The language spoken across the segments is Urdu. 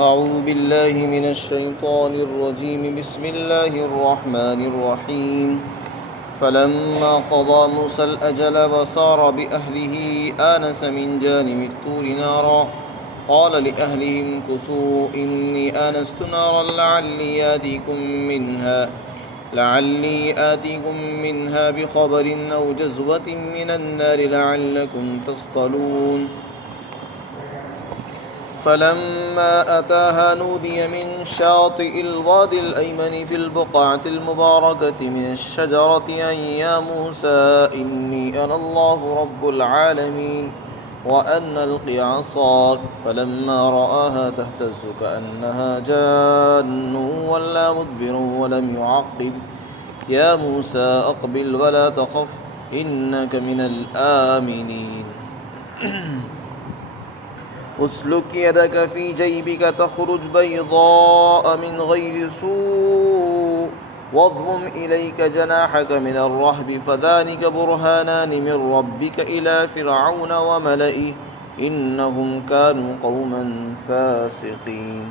أعوذ بالله من الشيطان الرجيم. بسم الله الرحمن الرحيم. فلما قضى موسى الأجل وسار بأهله آنس من جانب الطور نارا قال لأهلهم امكثوا إني آنست نارا لعلي آتيكم منها بخبر أو جزوة من النار لعلكم تصطلون. فلما أتاها نودي من شاطئ الوادي الأيمن في البقعة المباركة من الشجرة أن يا موسى إني أنا الله رب العالمين وأن ألق عصاك. فلما رآها تهتز كأنها جان ولا مدبر ولم يعقب يا موسى أقبل ولا تخف إنك من الآمنين. اسلك يدك في جيبك تخرج بيضاء من غير سوء واضمم إليك جناحك من الرهب فذلك برهانان من ربك إلى فرعون وملئه إنهم كانوا قوما فاسقين.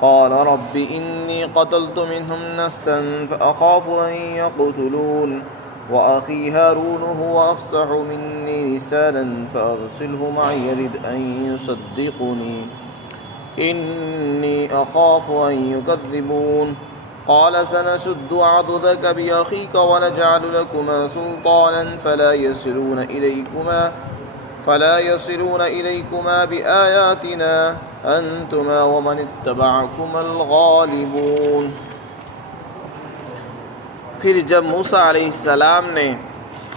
قال رب إني قتلت منهم نفسا فأخاف أن يقتلون وأخي هارون هو أفصح مني لسانا فأرسله معي يرد أن يصدقني إني أخاف أن يكذبون. قال سنشد عضدك بأخيك ونجعل لكما سلطانا فلا يصلون إليكما بآياتنا أنتما ومن اتبعكما الغالبون. پھر جب موسیٰ علیہ السلام نے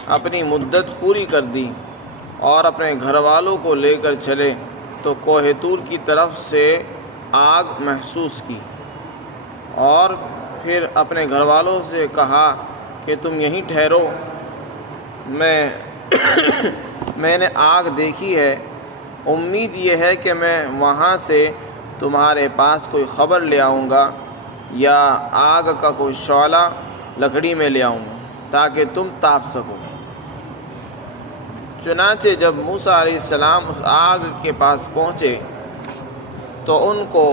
اپنی مدت پوری کر دی اور اپنے گھر والوں کو لے کر چلے تو کوہ طور کی طرف سے آگ محسوس کی اور پھر اپنے گھر والوں سے کہا کہ تم یہیں ٹھہرو، میں نے آگ دیکھی ہے، امید یہ ہے کہ میں وہاں سے تمہارے پاس کوئی خبر لے آؤں گا یا آگ کا کوئی شعلہ لکڑی میں لے آؤں گا تاکہ تم تاپ سکو۔ چنانچہ جب موسیٰ علیہ السلام اس آگ کے پاس پہنچے تو ان کو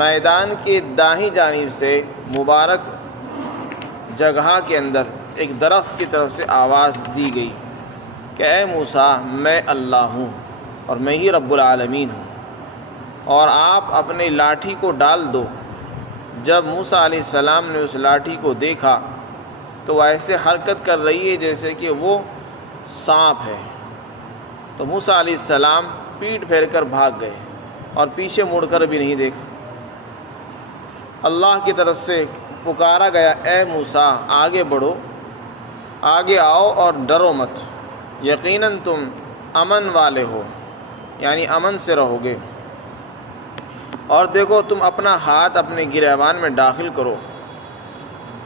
میدان کی دائیں جانب سے مبارک جگہ کے اندر ایک درخت کی طرف سے آواز دی گئی کہ اے موسیٰ میں اللہ ہوں اور میں ہی رب العالمین ہوں اور آپ اپنی لاٹھی کو ڈال دو۔ جب موسیٰ علیہ السلام نے اس لاٹھی کو دیکھا تو وہ ایسے حرکت کر رہی ہے جیسے کہ وہ سانپ ہے، تو موسیٰ علیہ السلام پیٹ پھیر کر بھاگ گئے اور پیچھے مڑ کر بھی نہیں دیکھا۔ اللہ کی طرف سے پکارا گیا اے موسیٰ آگے بڑھو، آگے آؤ اور ڈرو مت، یقیناً تم امن والے ہو، یعنی امن سے رہو گے۔ اور دیکھو تم اپنا ہاتھ اپنے گریبان میں داخل کرو،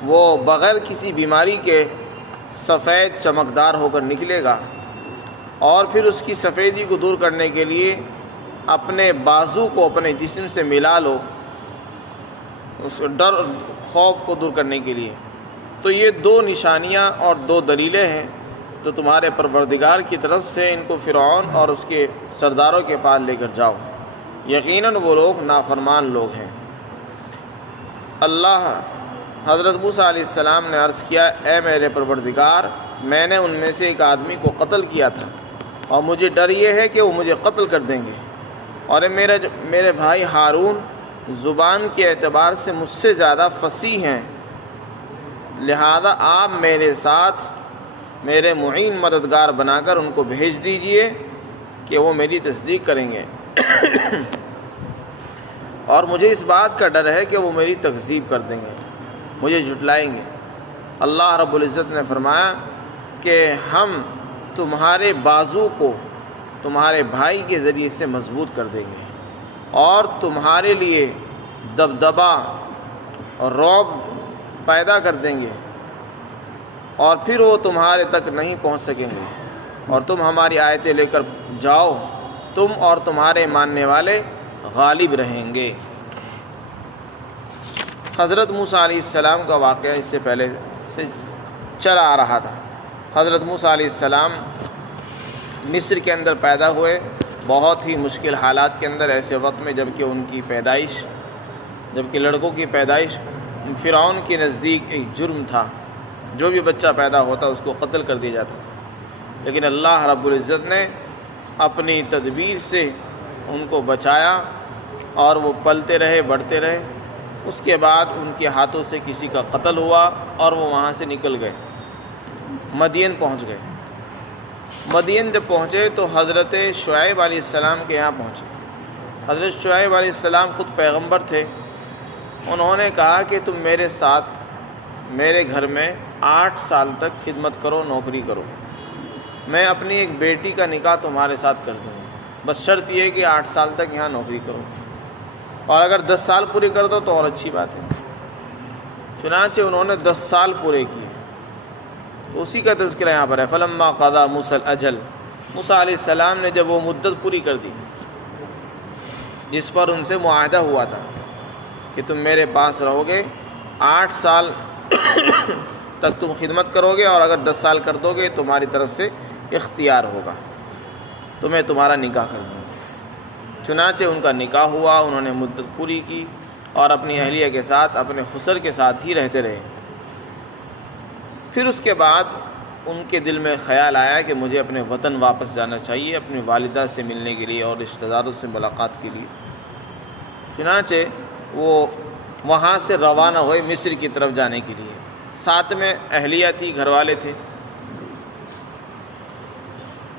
وہ بغیر کسی بیماری کے سفید چمکدار ہو کر نکلے گا، اور پھر اس کی سفیدی کو دور کرنے کے لیے اپنے بازو کو اپنے جسم سے ملا لو، اس ڈر خوف کو دور کرنے کے لیے۔ تو یہ دو نشانیاں اور دو دلیلیں ہیں جو تمہارے پروردگار کی طرف سے ان کو فرعون اور اس کے سرداروں کے پاس لے کر جاؤ، یقیناً وہ لوگ نافرمان لوگ ہیں۔ حضرت موسیٰ علیہ السلام نے عرض کیا اے میرے پروردگار، میں نے ان میں سے ایک آدمی کو قتل کیا تھا اور مجھے ڈر یہ ہے کہ وہ مجھے قتل کر دیں گے، اور میرے بھائی ہارون زبان کے اعتبار سے مجھ سے زیادہ فصیح ہیں، لہذا آپ میرے ساتھ میرے معین مددگار بنا کر ان کو بھیج دیجئے کہ وہ میری تصدیق کریں گے اور مجھے اس بات کا ڈر ہے کہ وہ میری تکذیب کر دیں گے، مجھے جھٹلائیں گے۔ اللہ رب العزت نے فرمایا کہ ہم تمہارے بازو کو تمہارے بھائی کے ذریعے سے مضبوط کر دیں گے اور تمہارے لیے دبدبا اور رعب پیدا کر دیں گے، اور پھر وہ تمہارے تک نہیں پہنچ سکیں گے، اور تم ہماری آیتیں لے کر جاؤ، تم اور تمہارے ماننے والے غالب رہیں گے۔ حضرت موسیٰ علیہ السلام کا واقعہ اس سے پہلے سے چلا آ رہا تھا۔ حضرت موسیٰ علیہ السلام مصر کے اندر پیدا ہوئے بہت ہی مشکل حالات کے اندر، ایسے وقت میں جبکہ لڑکوں کی پیدائش فرعون کے نزدیک ایک جرم تھا، جو بھی بچہ پیدا ہوتا اس کو قتل کر دیا جاتا، لیکن اللہ رب العزت نے اپنی تدبیر سے ان کو بچایا اور وہ پلتے رہے، بڑھتے رہے۔ اس کے بعد ان کے ہاتھوں سے کسی کا قتل ہوا اور وہ وہاں سے نکل گئے، مدین پہنچ گئے۔ مدین جب پہنچے تو حضرت شعیب علیہ السلام کے یہاں پہنچے۔ حضرت شعیب علیہ السلام خود پیغمبر تھے۔ انہوں نے کہا کہ تم میرے ساتھ میرے گھر میں 8 سال تک خدمت کرو، نوکری کرو، میں اپنی ایک بیٹی کا نکاح تمہارے ساتھ کر دوں گا، بس شرط یہ ہے کہ 8 سال تک یہاں نوکری کرو، اور اگر 10 سال پورے کر دو تو اور اچھی بات ہے۔ چنانچہ انہوں نے 10 سال پورے کیے۔ اسی کا تذکرہ یہاں پر ہے، فلما قضا موسیٰ الاجل، موسیٰ علیہ السلام نے جب وہ مدت پوری کر دی جس پر ان سے معاہدہ ہوا تھا کہ تم میرے پاس رہو گے، 8 سال تک تم خدمت کرو گے، اور اگر 10 سال کر دو گے تمہاری طرف سے اختیار ہوگا، تو میں تمہارا نکاح کر دوں گا۔ چنانچہ ان کا نکاح ہوا، انہوں نے مدت پوری کی اور اپنی اہلیہ کے ساتھ، اپنے خسر کے ساتھ ہی رہتے رہے۔ پھر اس کے بعد ان کے دل میں خیال آیا کہ مجھے اپنے وطن واپس جانا چاہیے، اپنی والدہ سے ملنے کے لیے اور رشتہ داروں سے ملاقات کے لیے۔ چنانچہ وہ وہاں سے روانہ ہوئے مصر کی طرف جانے کے لیے۔ ساتھ میں اہلیہ تھی، گھر والے تھے۔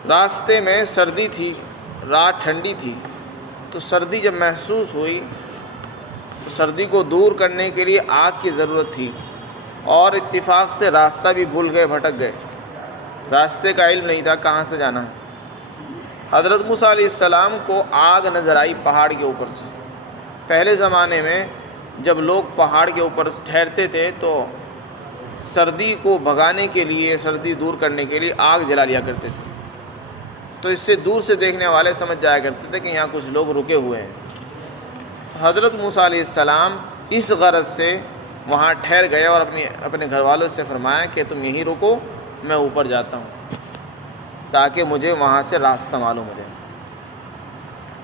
راستے میں سردی تھی، رات ٹھنڈی تھی، تو سردی جب محسوس ہوئی تو سردی کو دور کرنے کے لیے آگ کی ضرورت تھی، اور اتفاق سے راستہ بھی بھول گئے، بھٹک گئے، راستے کا علم نہیں تھا کہاں سے جانا ہے۔ حضرت موسیٰ علیہ السلام کو آگ نظر آئی پہاڑ کے اوپر سے۔ پہلے زمانے میں جب لوگ پہاڑ کے اوپر ٹھہرتے تھے تو سردی کو بھگانے کے لیے، سردی دور کرنے کے لیے آگ جلا لیا کرتے تھے، تو اس سے دور سے دیکھنے والے سمجھ جایا کرتے تھے کہ یہاں کچھ لوگ رکے ہوئے ہیں۔ حضرت موسیٰ علیہ السلام اس غرض سے وہاں ٹھہر گئے اور اپنے گھر والوں سے فرمایا کہ تم یہیں رکو، میں اوپر جاتا ہوں، تاکہ مجھے وہاں سے راستہ معلوم ہو جائے۔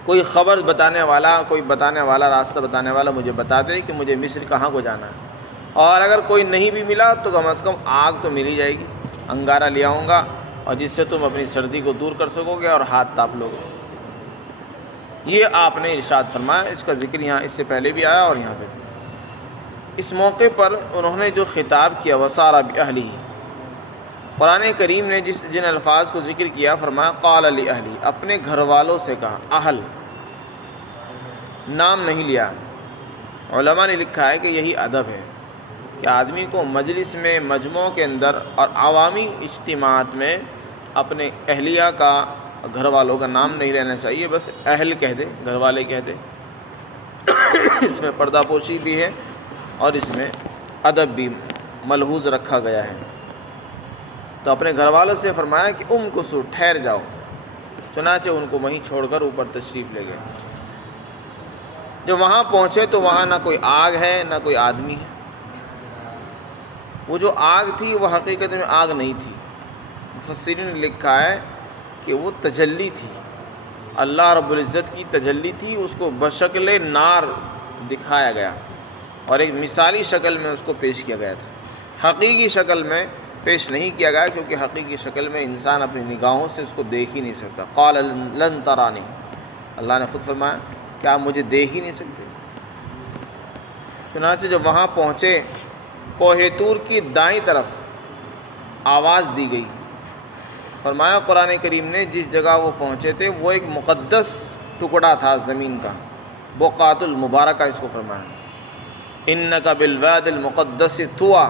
کوئی خبر بتانے والا، کوئی بتانے والا، راستہ بتانے والا مجھے بتا دے کہ مجھے مصر کہاں کو جانا ہے، اور اگر کوئی نہیں بھی ملا تو کم از کم آگ تو مل ہی جائے گی، انگارہ لے آؤں گا، اور جس سے تم اپنی سردی کو دور کر سکو گے اور ہاتھ تاپ لو گے۔ یہ آپ نے ارشاد فرمایا۔ اس کا ذکر یہاں اس سے پہلے بھی آیا اور یہاں پہ بھی۔ اس موقع پر انہوں نے جو خطاب کیا وَسَارَ بِأَهْلِهِ، قرآن کریم نے جن الفاظ کو ذکر کیا، فرمایا قال لِأَهْلِهِ، اپنے گھر والوں سے کہا، اہل نام نہیں لیا۔ علماء نے لکھا ہے کہ یہی ادب ہے کہ آدمی کو مجلس میں، مجموعوں کے اندر اور عوامی اجتماعات میں اپنے اہلیہ کا، گھر والوں کا نام نہیں لینا چاہیے، بس اہل کہہ دے، گھر والے کہہ دے۔ اس میں پردہ پوشی بھی ہے اور اس میں ادب بھی ملحوظ رکھا گیا ہے۔ تو اپنے گھر والوں سے فرمایا کہ کو سو ٹھہر جاؤ۔ چنانچہ ان کو وہیں چھوڑ کر اوپر تشریف لے گئے۔ جب وہاں پہنچے تو وہاں نہ کوئی آگ ہے نہ کوئی آدمی ہے۔ وہ جو آگ تھی وہ حقیقت میں آگ نہیں تھی، مفسرین نے لکھا ہے کہ وہ تجلی تھی، اللہ رب العزت کی تجلی تھی، اس کو بشکل نار دکھایا گیا اور ایک مثالی شکل میں اس کو پیش کیا گیا تھا۔ حقیقی شکل میں پیش نہیں کیا گیا، کیونکہ حقیقی شکل میں انسان اپنی نگاہوں سے اس کو دیکھ ہی نہیں سکتا۔ قال لن ترانی، اللہ نے خود فرمایا کہ آپ مجھے دیکھ ہی نہیں سکتے۔ چنانچہ جب وہاں پہنچے، کوہ طور کی دائیں طرف آواز دی گئی۔ فرمایا قرآن کریم نے جس جگہ وہ پہنچے تھے وہ ایک مقدس ٹکڑا تھا زمین کا، بقعۃ المبارکہ اس کو فرمایا۔ انک بالواد المقدس طویٰ،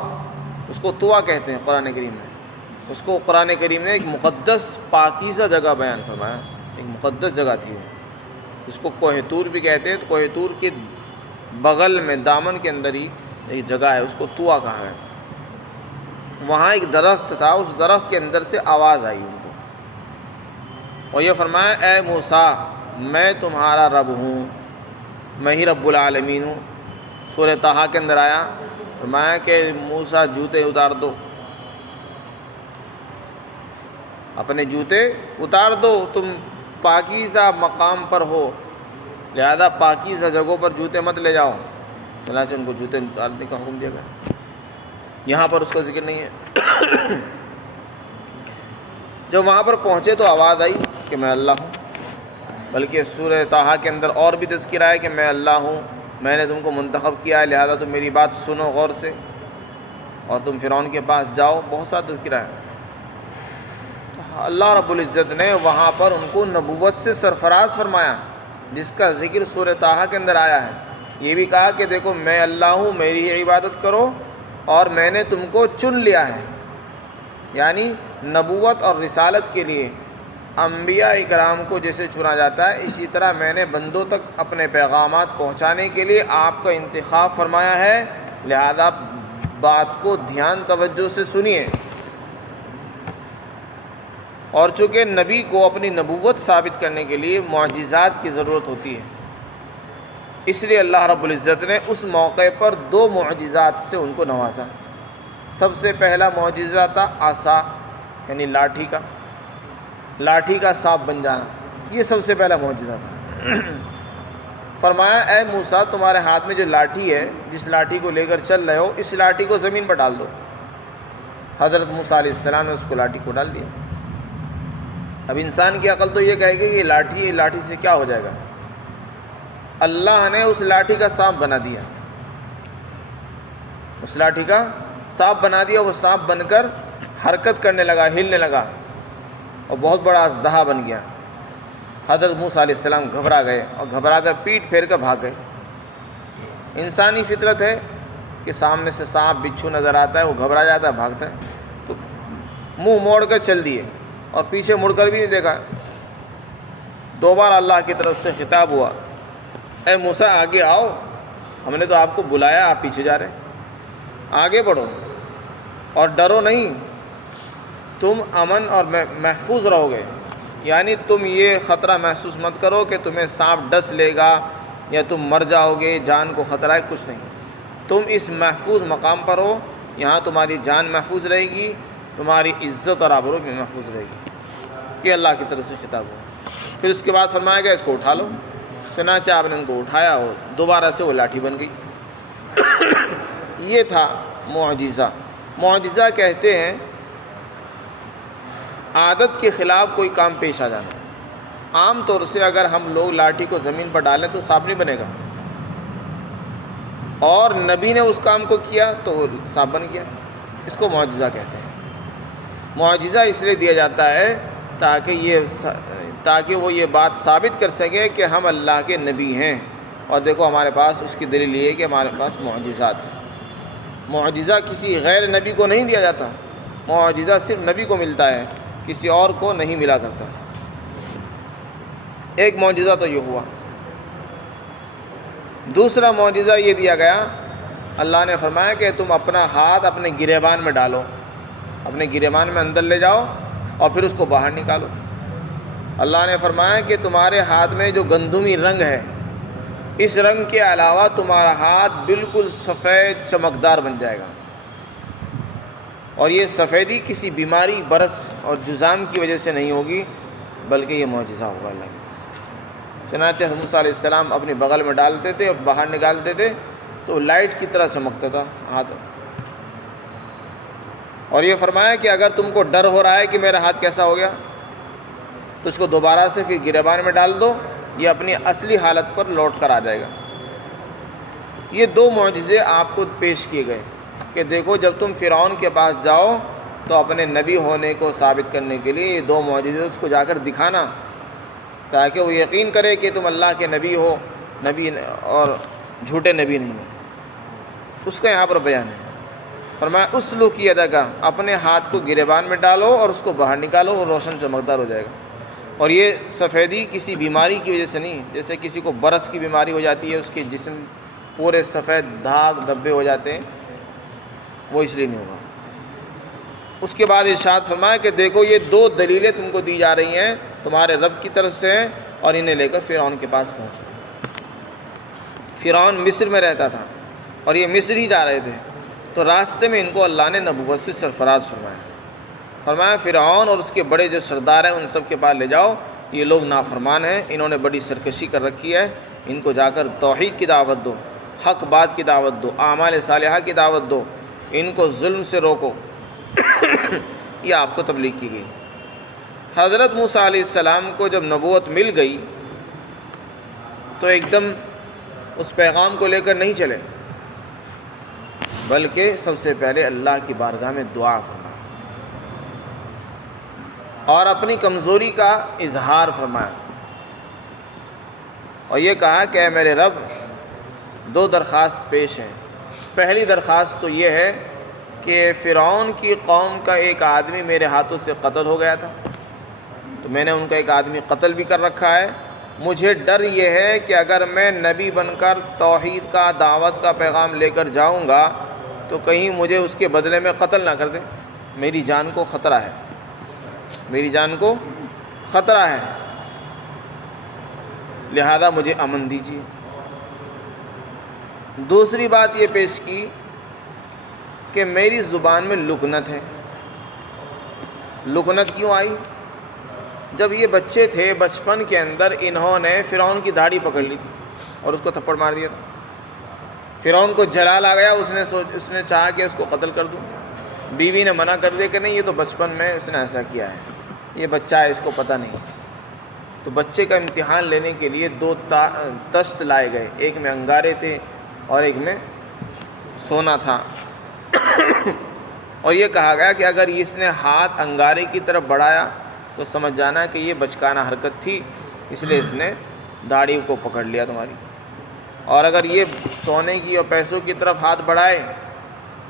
اس کو طویٰ کہتے ہیں قرآن کریم میں۔ اس کو قرآن کریم نے ایک مقدس پاکیزہ جگہ بیان فرمایا، ایک مقدس جگہ تھی وہ۔ اس کو کوہ طور بھی کہتے ہیں۔ تو کوہ طور کے بغل میں، دامن کے اندر ہی ایک جگہ ہے، اس کو طویٰ کہا ہے۔ وہاں ایک درخت تھا، اس درخت کے اندر سے آواز آئی ان کو، اور یہ فرمایا اے موسیٰ میں تمہارا رب ہوں، میں ہی رب العالمین ہوں۔ سورہ طٰہٰ کے اندر آیا، فرمایا کہ موسیٰ جوتے اتار دو، اپنے جوتے اتار دو، تم پاکیزہ مقام پر ہو، لہذا پاکیزہ جگہوں پر جوتے مت لے جاؤ، چنانچہ ان کو جوتے اتارنے کا حکم دیا گیا۔ یہاں پر اس کا ذکر نہیں ہے۔ جب وہاں پر پہنچے تو آواز آئی کہ میں اللہ ہوں، بلکہ سورہ طٰہٰ کے اندر اور بھی تذکرہ ہے کہ میں اللہ ہوں، میں نے تم کو منتخب کیا ہے، لہذا تم میری بات سنو غور سے اور تم فرعون کے پاس جاؤ، بہت سارا تذکرہ ہے۔ اللہ رب العزت نے وہاں پر ان کو نبوت سے سرفراز فرمایا، جس کا ذکر سورہ طٰہٰ کے اندر آیا ہے۔ یہ بھی کہا کہ دیکھو میں اللہ ہوں، میری ہی عبادت کرو، اور میں نے تم کو چن لیا ہے، یعنی نبوت اور رسالت کے لیے انبیاء اکرام کو جیسے چنا جاتا ہے، اسی طرح میں نے بندوں تک اپنے پیغامات پہنچانے کے لیے آپ کا انتخاب فرمایا ہے، لہذا بات کو دھیان توجہ سے سنیے۔ اور چونکہ نبی کو اپنی نبوت ثابت کرنے کے لیے معجزات کی ضرورت ہوتی ہے، اس لیے اللہ رب العزت نے اس موقع پر 2 معجزات سے ان کو نوازا۔ سب سے پہلا معجزہ تھا عصا، یعنی لاٹھی کا سانپ بن جانا، یہ سب سے پہلا معجزہ تھا۔ فرمایا اے موسیٰ تمہارے ہاتھ میں جو لاٹھی ہے، جس لاٹھی کو لے کر چل رہے ہو، اس لاٹھی کو زمین پر ڈال دو۔ حضرت موسیٰ علیہ السلام نے اس کو لاٹھی کو ڈال دیا۔ اب انسان کی عقل تو یہ کہے گی کہ لاٹھی سے کیا ہو جائے گا؟ اللہ نے اس لاٹھی کا سانپ بنا دیا، اس لاٹھی کا سانپ بنا دیا، وہ سانپ بن کر حرکت کرنے لگا، ہلنے لگا، اور بہت بڑا اژدہا بن گیا۔ حضرت موسیٰ علیہ السلام گھبرا گئے اور گھبرا کر پیٹ پھیر کر بھاگ گئے۔ انسانی فطرت ہے کہ سامنے سے سانپ بچھو نظر آتا ہے، وہ گھبرا جاتا ہے، بھاگتا ہے، تو منہ موڑ کر چل دیے اور پیچھے مڑ کر بھی نہیں دیکھا۔ دوبارہ اللہ کی طرف سے خطاب ہوا، اے موسیٰ آگے آؤ، ہم نے تو آپ کو بلایا، آپ پیچھے جا رہے ہیں، آگے بڑھو اور ڈرو نہیں، تم امن اور محفوظ رہو گے، یعنی تم یہ خطرہ محسوس مت کرو کہ تمہیں سانپ ڈس لے گا یا تم مر جاؤ گے، جان کو خطرہ ہے، کچھ نہیں، تم اس محفوظ مقام پر ہو، یہاں تمہاری جان محفوظ رہے گی، تمہاری عزت اور آبرو بھی محفوظ رہے گی۔ یہ اللہ کی طرف سے خطاب ہوا۔ پھر اس کے بعد فرمایا گیا اس کو اٹھا لو، چنانچہ آپ نے ان کو اٹھایا اور دوبارہ سے وہ لاٹھی بن گئی۔ یہ تھا معجزہ۔ معجزہ کہتے ہیں عادت کے خلاف کوئی کام پیش آ جانا۔ عام طور سے اگر ہم لوگ لاٹھی کو زمین پر ڈالیں تو سانپ نہیں بنے گا، اور نبی نے اس کام کو کیا تو وہ سانپ بن گیا، اس کو معجزہ کہتے ہیں۔ معجزہ اس لیے دیا جاتا ہے تاکہ وہ یہ بات ثابت کر سکے کہ ہم اللہ کے نبی ہیں، اور دیکھو ہمارے پاس اس کی دلیل یہ ہے کہ ہمارے پاس معجزات ہیں۔ معجزہ کسی غیر نبی کو نہیں دیا جاتا، معجزہ صرف نبی کو ملتا ہے، کسی اور کو نہیں ملا کرتا۔ ایک معجزہ تو یہ ہوا۔ دوسرا معجزہ یہ دیا گیا، اللہ نے فرمایا کہ تم اپنا ہاتھ اپنے گریبان میں ڈالو، اپنے گریبان میں اندر لے جاؤ اور پھر اس کو باہر نکالو۔ اللہ نے فرمایا کہ تمہارے ہاتھ میں جو گندمی رنگ ہے، اس رنگ کے علاوہ تمہارا ہاتھ بالکل سفید چمکدار بن جائے گا، اور یہ سفیدی کسی بیماری، برس اور جذام کی وجہ سے نہیں ہوگی، بلکہ یہ معجزہ ہوگا اللہ کی طرف سے۔ چنانچہ موسیٰ علیہ السلام اپنے بغل میں ڈالتے تھے اور باہر نکالتے تھے تو لائٹ کی طرح چمکتا تھا ہاتھ۔ اور یہ فرمایا کہ اگر تم کو ڈر ہو رہا ہے کہ میرا ہاتھ کیسا ہو گیا تو اس کو دوبارہ سے پھر گریبان میں ڈال دو، یہ اپنی اصلی حالت پر لوٹ کر آ جائے گا۔ یہ 2 معجزے آپ کو پیش کیے گئے کہ دیکھو جب تم فرعون کے پاس جاؤ تو اپنے نبی ہونے کو ثابت کرنے کے لیے یہ 2 معجزے اس کو جا کر دکھانا، تاکہ وہ یقین کرے کہ تم اللہ کے نبی ہو، نبی اور جھوٹے نبی نہیں ہو۔ اس کا یہاں پر بیان ہے۔ فرمایا اسلو کی ادا کا، اپنے ہاتھ کو گریبان میں ڈالو اور اس کو باہر نکالو، وہ روشن چمکدار ہو جائے گا۔ اور یہ سفیدی کسی بیماری کی وجہ سے نہیں، جیسے کسی کو برس کی بیماری ہو جاتی ہے، اس کے جسم پورے سفید داغ دھبے ہو جاتے ہیں، وہ اس لیے نہیں ہوگا۔ اس کے بعد ارشاد فرمایا کہ دیکھو یہ 2 دلیلیں تم کو دی جا رہی ہیں تمہارے رب کی طرف سے، اور انہیں لے کر فرعون کے پاس پہنچو۔ فرعون مصر میں رہتا تھا اور یہ مصر ہی جا رہے تھے، تو راستے میں ان کو اللہ نے نبوت سے سرفراز فرمایا۔ فرمایا فرعون اور اس کے بڑے جو سردار ہیں ان سب کے پاس لے جاؤ یہ لوگ نافرمان ہیں، انہوں نے بڑی سرکشی کر رکھی ہے، ان کو جا کر توحید کی دعوت دو، حق بات کی دعوت دو، اعمال صالحہ کی دعوت دو، ان کو ظلم سے روکو۔ یہ آپ کو تبلیغ کی گئی۔ حضرت موسیٰ علیہ السلام کو جب نبوت مل گئی تو ایک دم اس پیغام کو لے کر نہیں چلے، بلکہ سب سے پہلے اللہ کی بارگاہ میں دعا فرمایا اور اپنی کمزوری کا اظہار فرمایا، اور یہ کہا کہ اے میرے رب، دو درخواست پیش ہیں۔ پہلی درخواست تو یہ ہے کہ فرعون کی قوم کا ایک آدمی میرے ہاتھوں سے قتل ہو گیا تھا، تو میں نے ان کا ایک آدمی قتل بھی کر رکھا ہے۔ مجھے ڈر یہ ہے کہ اگر میں نبی بن کر توحید کا، دعوت کا پیغام لے کر جاؤں گا تو کہیں مجھے اس کے بدلے میں قتل نہ کر دیں، میری جان کو خطرہ ہے، میری جان کو خطرہ ہے، لہذا مجھے امن دیجیے۔ دوسری بات یہ پیش کی کہ میری زبان میں لکنت ہے۔ لکنت کیوں آئی؟ جب یہ بچے تھے، بچپن کے اندر انہوں نے فرعون کی داڑھی پکڑ لی اور اس کو تھپڑ مار دیا تھا۔ فرعون کو جلال آ گیا، اس نے چاہا کہ اس کو قتل کر دوں، بیوی نے منع کر دیا کہ نہیں، یہ تو بچپن میں اس نے ایسا کیا ہے، یہ بچہ ہے، اس کو پتہ نہیں۔ تو بچے کا امتحان لینے کے لیے دو تشت لائے گئے، ایک میں انگارے تھے اور ایک میں سونا تھا، اور یہ کہا گیا کہ اگر اس نے ہاتھ انگارے کی طرف بڑھایا تو سمجھ جانا کہ یہ بچکانہ حرکت تھی، اس لیے اس نے داڑھی کو پکڑ لیا تمہاری، اور اگر یہ سونے کی اور پیسوں کی طرف ہاتھ بڑھائے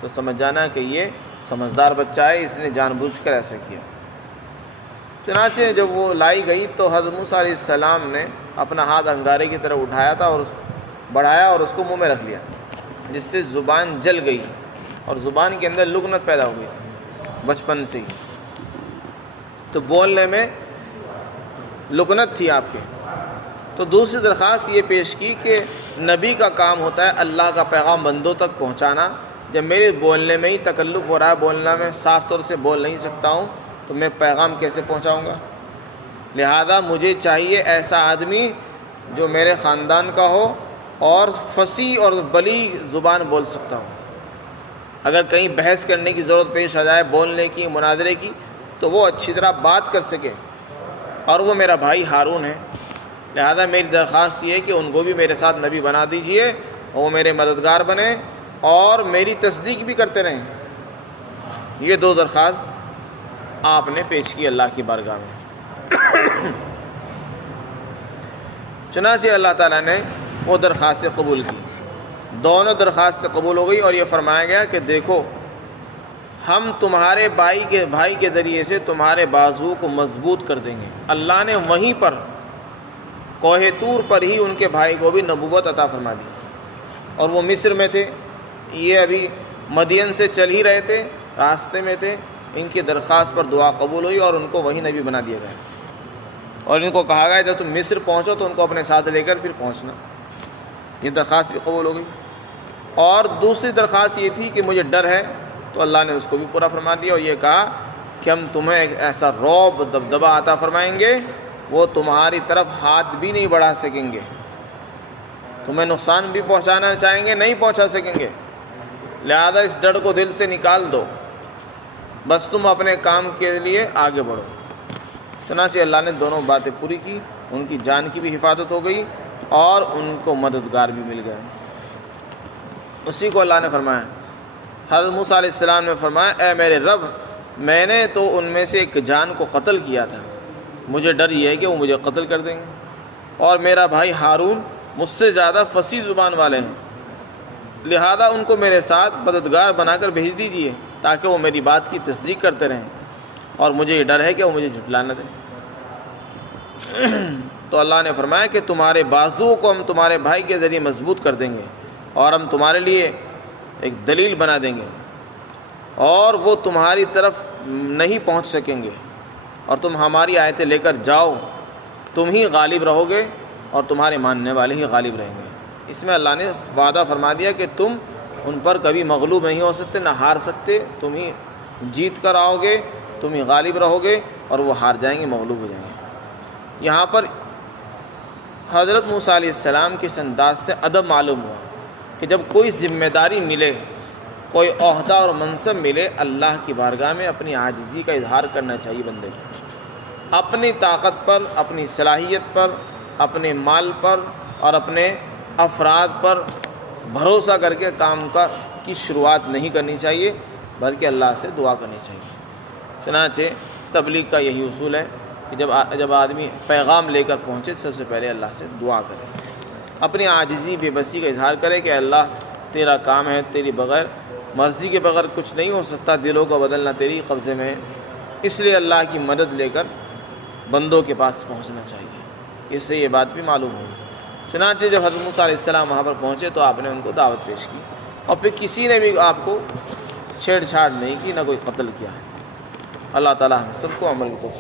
تو سمجھ جانا کہ یہ سمجھدار بچہ ہے، اس نے جان بوجھ کر ایسا کیا۔ چنانچہ جب وہ لائی گئی تو حضرت موسیٰ علیہ السلام نے اپنا ہاتھ انگارے کی طرف اٹھایا تھا اور بڑھایا اور اس کو منہ میں رکھ لیا، جس سے زبان جل گئی اور زبان کے اندر لکنت پیدا ہو گئی بچپن سے ہی، تو بولنے میں لکنت تھی آپ کے۔ تو دوسری درخواست یہ پیش کی کہ نبی کا کام ہوتا ہے اللہ کا پیغام بندوں تک پہنچانا، جب میرے بولنے میں ہی تکلف ہو رہا ہے، بولنا میں صاف طور سے بول نہیں سکتا ہوں، تو میں پیغام کیسے پہنچاؤں گا؟ لہذا مجھے چاہیے ایسا آدمی جو میرے خاندان کا ہو اور فصیح اور بلیغ زبان بول سکتا ہوں، اگر کہیں بحث کرنے کی ضرورت پیش آ جائے، بولنے کی، مناظرے کی، تو وہ اچھی طرح بات کر سکے، اور وہ میرا بھائی ہارون ہے۔ لہذا میری درخواست یہ ہے کہ ان کو بھی میرے ساتھ نبی بنا دیجئے، وہ میرے مددگار بنیں اور میری تصدیق بھی کرتے رہیں۔ یہ دو درخواست آپ نے پیش کی اللہ کی بارگاہ میں۔ چنانچہ اللہ تعالیٰ نے وہ درخواستیں قبول کی، دونوں درخواستیں قبول ہو گئی، اور یہ فرمایا گیا کہ دیکھو، ہم تمہارے بھائی کے ذریعے سے تمہارے بازو کو مضبوط کر دیں گے۔ اللہ نے وہیں پر کوہ طور پر ہی ان کے بھائی کو بھی نبوت عطا فرما دی، اور وہ مصر میں تھے، یہ ابھی مدین سے چل ہی رہے تھے، راستے میں تھے، ان کی درخواست پر دعا قبول ہوئی اور ان کو وہی نبی بنا دیا گیا، اور ان کو کہا گیا جب تم مصر پہنچو تو ان کو اپنے ساتھ لے کر پھر پہنچنا۔ یہ درخواست بھی قبول ہو گئی۔ اور دوسری درخواست یہ تھی کہ مجھے ڈر ہے، تو اللہ نے اس کو بھی پورا فرما دیا، اور یہ کہا کہ ہم تمہیں ایک ایسا رعب دبدبہ عطا فرمائیں گے، وہ تمہاری طرف ہاتھ بھی نہیں بڑھا سکیں گے، تمہیں نقصان بھی پہنچانا چاہیں گے، نہیں پہنچا سکیں گے، لہذا اس ڈر کو دل سے نکال دو، بس تم اپنے کام کے لیے آگے بڑھو۔ چنانچہ اللہ نے دونوں باتیں پوری کی، ان کی جان کی بھی حفاظت ہو گئی اور ان کو مددگار بھی مل گئے۔ اسی کو اللہ نے فرمایا، حضرت موسیٰ علیہ السلام نے فرمایا، اے میرے رب، میں نے تو ان میں سے ایک جان کو قتل کیا تھا، مجھے ڈر یہ ہے کہ وہ مجھے قتل کر دیں گے، اور میرا بھائی ہارون مجھ سے زیادہ فصیح زبان والے ہیں، لہذا ان کو میرے ساتھ مددگار بنا کر بھیج دیجیے تاکہ وہ میری بات کی تصدیق کرتے رہیں، اور مجھے یہ ڈر ہے کہ وہ مجھے جھٹلا نہ دیں۔ تو اللہ نے فرمایا کہ تمہارے بازو کو ہم تمہارے بھائی کے ذریعے مضبوط کر دیں گے، اور ہم تمہارے لیے ایک دلیل بنا دیں گے، اور وہ تمہاری طرف نہیں پہنچ سکیں گے، اور تم ہماری آیتیں لے کر جاؤ، تم ہی غالب رہو گے اور تمہارے ماننے والے ہی غالب رہیں گے۔ اس میں اللہ نے وعدہ فرما دیا کہ تم ان پر کبھی مغلوب نہیں ہو سکتے، نہ ہار سکتے، تم ہی جیت کر آؤ گے، تم ہی غالب رہو گے، اور وہ ہار جائیں گے، مغلوب ہو جائیں گے۔ یہاں پر حضرت موسیٰ علیہ السلام کے اس انداز سے ادب معلوم ہوا کہ جب کوئی ذمہ داری ملے، کوئی عہدہ اور منصب ملے، اللہ کی بارگاہ میں اپنی عاجزی کا اظہار کرنا چاہیے بندے کو، اپنی طاقت پر، اپنی صلاحیت پر، اپنے مال پر اور اپنے افراد پر بھروسہ کر کے کام کی شروعات نہیں کرنی چاہیے، بلکہ اللہ سے دعا کرنی چاہیے۔ چنانچہ تبلیغ کا یہی اصول ہے کہ جب آدمی پیغام لے کر پہنچے سب سے پہلے اللہ سے دعا کرے، اپنی عاجزی بے بسی کا اظہار کرے کہ اللہ تیرا کام ہے، تیری بغیر مرضی کے بغیر کچھ نہیں ہو سکتا، دلوں کو بدلنا تیری قبضے میں ہے، اس لیے اللہ کی مدد لے کر بندوں کے پاس پہنچنا چاہیے۔ اس سے یہ بات بھی معلوم ہوئی۔ چنانچہ جب حضرت موسیٰ علیہ السلام وہاں پر پہنچے تو آپ نے ان کو دعوت پیش کی، اور پھر کسی نے بھی آپ کو چھیڑ چھاڑ نہیں کی، نہ کوئی قتل کیا ہے۔ اللہ تعالیٰ ہم سب کو عمل کی توفیق